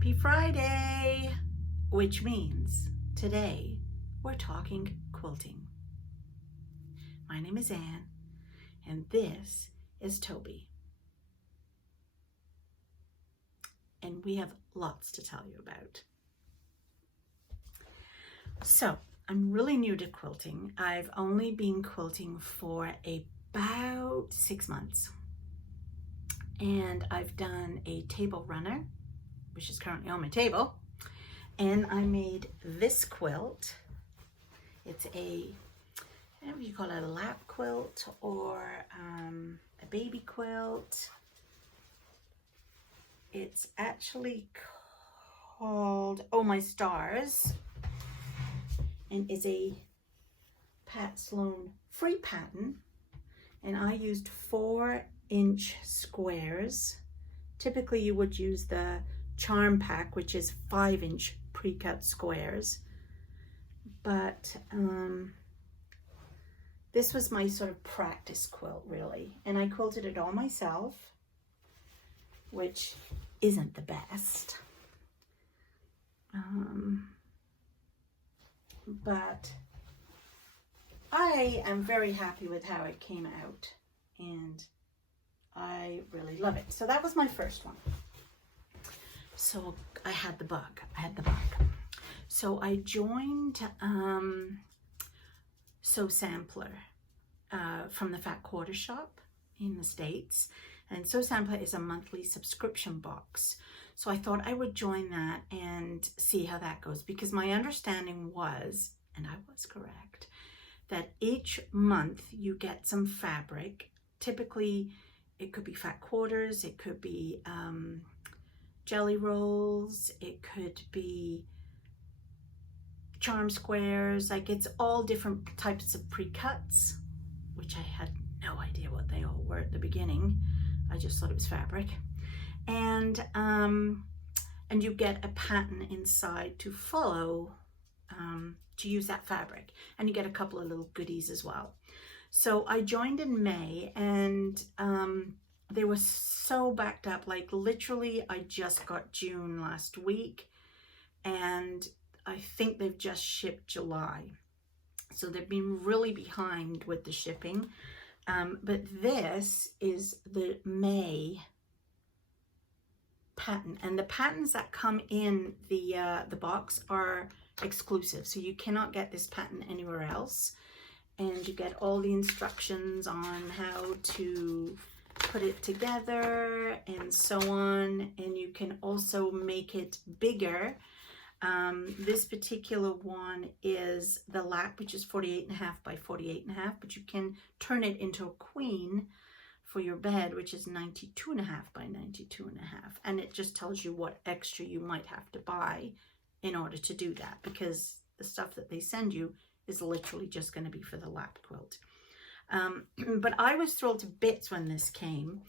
Happy Friday, which means today we're talking quilting. My name is Anne, and this is Toby. And we have lots to tell you about. So, I'm really new to quilting. I've only been quilting for about 6 months. And I've done a table runner, which is currently on my table. And I made this quilt. It's a, I don't know if you call it a lap quilt or a baby quilt. It's actually called Oh My Stars, and is a Pat Sloan free pattern. And I used 4-inch squares. Typically you would use the charm pack, which is 5-inch pre-cut squares. But this was my sort of practice quilt, really. And I quilted it all myself, which isn't the best. But I am very happy with how it came out, and I really love it. So that was my first one. So I had the bug. So I joined Sew Sampler from the Fat Quarter Shop in the States. And Sew Sampler is a monthly subscription box. So I thought I would join that and see how that goes, because my understanding was, and I was correct, that each month you get some fabric. Typically it could be fat quarters, it could be jelly rolls, it could be charm squares. Like, it's all different types of pre-cuts, which I had no idea what they all were at the beginning. I just thought it was fabric. And you get a pattern inside to follow, to use that fabric. And you get a couple of little goodies as well. So I joined in May, and they were so backed up. Like, literally, I just got June last week, and I think they've just shipped July. So they've been really behind with the shipping. But this is the May pattern, and the patterns that come in the box are exclusive, so you cannot get this pattern anywhere else. And you get all the instructions on how to put it together and so on, and you can also make it bigger. This particular one is the lap, which is 48.5 by 48.5, but you can turn it into a queen for your bed, which is 92.5 by 92.5. And it just tells you what extra you might have to buy in order to do that, because the stuff that they send you is literally just going to be for the lap quilt. But I was thrilled to bits when this came,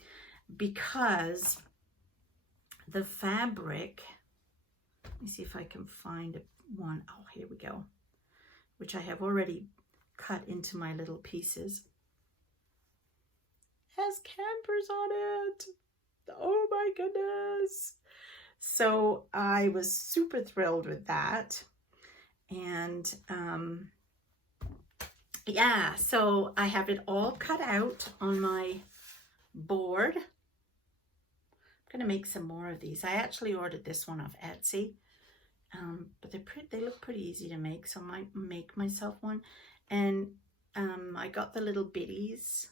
because the fabric, let me see if I can find one. Oh, here we go. Which I have already cut into my little pieces. It has campers on it. Oh my goodness. So I was super thrilled with that. And yeah, so I have it all cut out on my board. I'm gonna make some more of these. I actually ordered this one off Etsy, but they look pretty easy to make, so I might make myself one. And I got the little bitties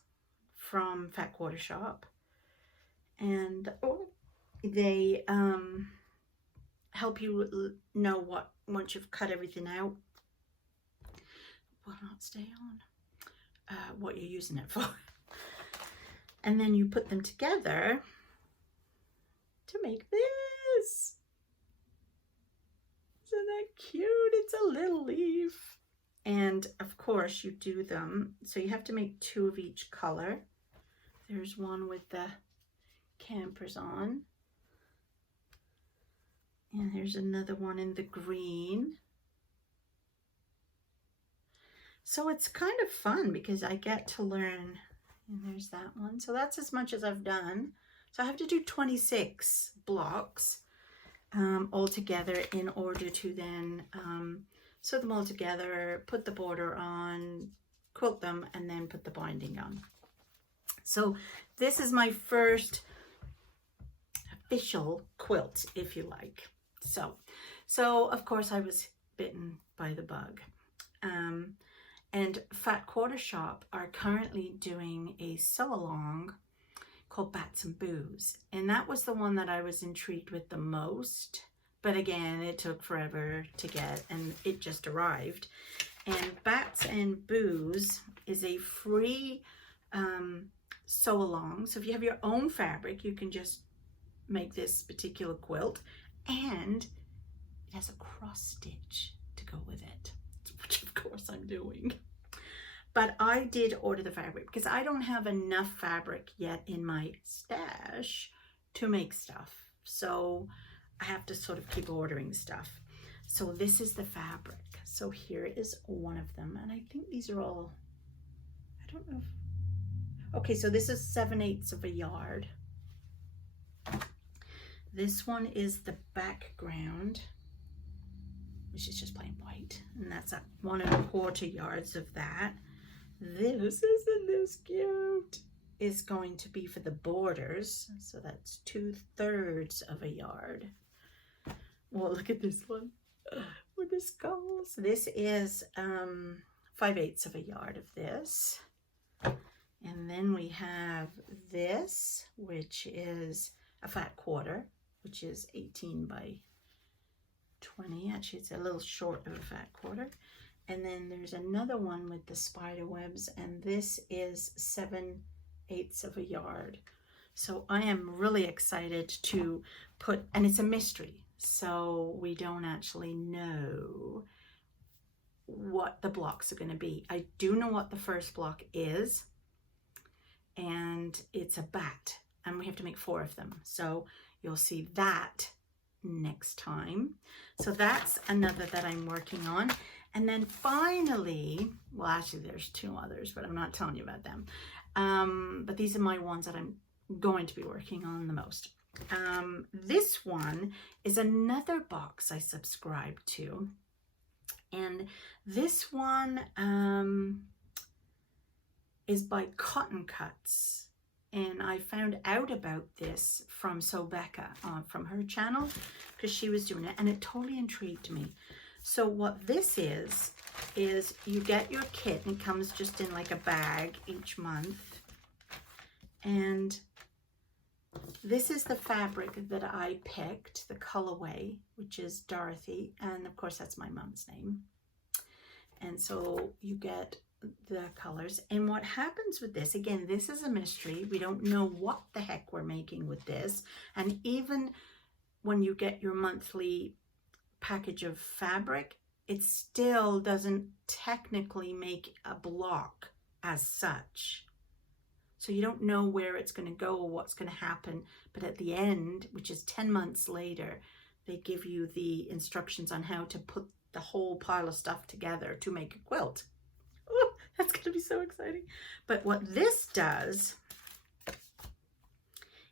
from Fat Quarter Shop, and they help you know what, once you've cut everything out, will not stay on, what you're using it for. And then you put them together to make this. Isn't that cute? It's a little leaf. And of course you do them, so you have to make 2 of each color. There's one with the campers on, and there's another one in the green. So it's kind of fun because I get to learn. And there's that one. So that's as much as I've done. So I have to do 26 blocks. all together in order to then sew them all together, put the border on, quilt them, and then put the binding on. So this is my first official quilt, if you like. So of course I was bitten by the bug. And Fat Quarter Shop are currently doing a sew along called Bats and Booze, and that was the one that I was intrigued with the most. But again, it took forever to get, and it just arrived. And Bats and Booze is a free sew along. So if you have your own fabric, you can just make this particular quilt, and it has a cross stitch to go with it, which of course I'm doing. But I did order the fabric because I don't have enough fabric yet in my stash to make stuff. So I have to sort of keep ordering stuff. So this is the fabric. So here is one of them. And I think these are all, I don't know if, okay, so this is 7/8 of a yard. This one is the background, which is just plain white. And that's at 1 1/4 yards of that. This, isn't this cute, is going to be for the borders. So that's 2/3 of a yard. Well, look at this one with the skulls. This is 5/8 of a yard of this. And then we have this, which is a fat quarter, which is 18 by 20. Actually, it's a little short of a fat quarter. And then there's another one with the spider webs, and this is 7/8 of a yard. So I am really excited to put, and it's a mystery, so we don't actually know what the blocks are going to be. I do know what the first block is, and it's a bat, and we have to make 4 of them. So you'll see that next time. So that's another that I'm working on. And then finally, well, actually there's 2 others, but I'm not telling you about them. But these are my ones that I'm going to be working on the most. This one is another box I subscribed to. And this one is by Tobyknits. And I found out about this from Sobecca, from her channel, because she was doing it, and it totally intrigued me. So what this is you get your kit, and it comes just in like a bag each month. And this is the fabric that I picked, the colorway, which is Dorothy. And of course, that's my mom's name. And so you get the colors. And what happens with this, again, this is a mystery. We don't know what the heck we're making with this. And even when you get your monthly package of fabric, it still doesn't technically make a block as such. So you don't know where it's going to go or what's going to happen. But at the end, which is 10 months later, they give you the instructions on how to put the whole pile of stuff together to make a quilt. Oh, that's going to be so exciting. But what this does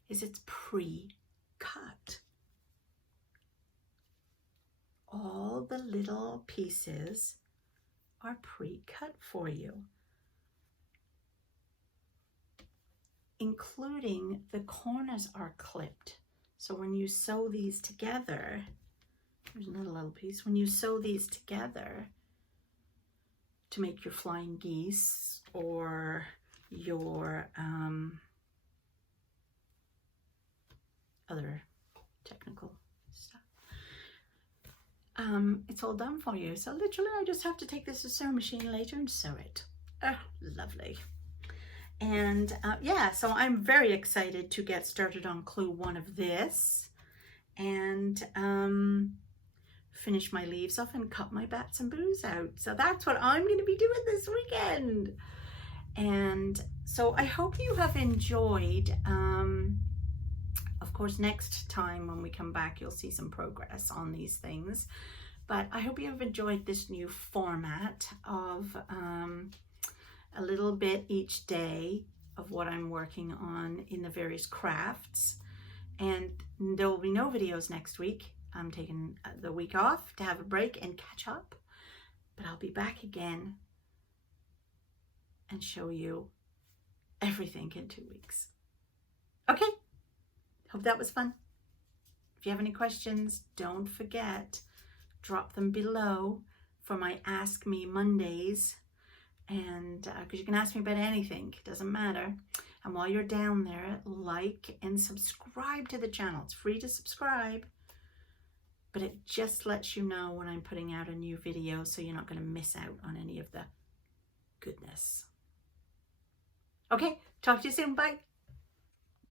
is it's pre-cut. All the little pieces are pre-cut for you, including the corners are clipped. So when you sew these together, there's another little piece. When you sew these together to make your flying geese or your other technical stuff, it's all done for you. So literally I just have to take this to sewing machine later and sew it. Oh, lovely. And yeah, so I'm very excited to get started on clue 1 of this and finish my leaves off and cut my bats and boos out. So that's what I'm going to be doing this weekend. And so I hope you have enjoyed. Of course, next time when we come back, you'll see some progress on these things. But I hope you have enjoyed this new format of a little bit each day of what I'm working on in the various crafts. And there will be no videos next week I'm taking the week off to have a break and catch up, but I'll be back again and show you everything in 2 weeks. Okay, hope that was fun. If you have any questions, don't forget, drop them below for my Ask Me Mondays. And because you can ask me about anything, it doesn't matter. And while you're down there, like and subscribe to the channel. It's free to subscribe, but it just lets you know when I'm putting out a new video, so you're not going to miss out on any of the goodness. Okay, talk to you soon. Bye.